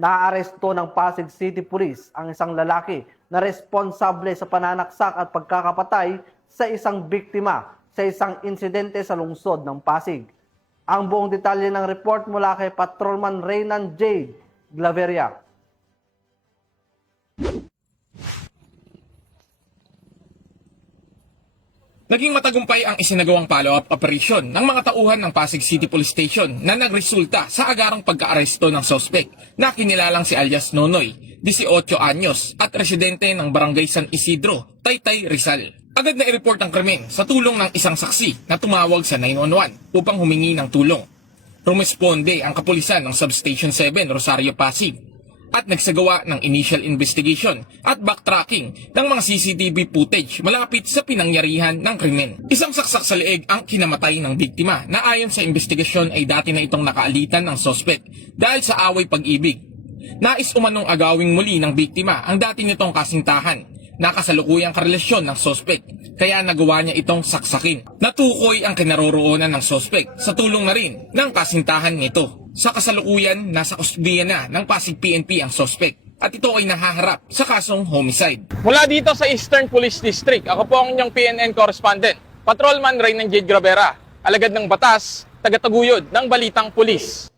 Naaresto ng Pasig City Police ang isang lalaki na responsable sa pananaksak at pagkakapatay sa isang biktima sa isang insidente sa lungsod ng Pasig. Ang buong detalye ng report mula kay Patrolman Reynan J. Glaveria. Naging matagumpay ang isinagawang follow-up operation ng mga tauhan ng Pasig City Police Station na nagresulta sa agarang pagkaaresto ng suspect na kinilalang si alias Nonoy, 18 anyos at residente ng Barangay San Isidro, Taytay, Rizal. Agad na i-report ang krimen sa tulong ng isang saksi na tumawag sa 911 upang humingi ng tulong. Rumesponde ang kapulisan ng Substation 7 Rosario Pasig at nagsagawa ng initial investigation at backtracking ng mga CCTV footage malapit sa pinangyarihan ng krimen. Isang saksak sa leeg ang kinamatay ng biktima na ayon sa investigasyon ay dati na itong nakaalitan ng suspect dahil sa away pag-ibig. Nais umanong agawing muli ng biktima ang dati nitong kasintahan na kasalukuyang karelasyon ng suspect kaya nagawa niya itong saksakin. Natukoy ang kinaroroonan ng suspect sa tulong na rin ng kasintahan nito. Sa kasalukuyan, nasa kustudiya na ng Pasig PNP ang suspect at ito ay nahaharap sa kasong homicide. Mula dito sa Eastern Police District, ako po ang inyong PNN correspondent, Patrolman Reynan J. Gravera, alagad ng batas, tagataguyod ng Balitang Pulis.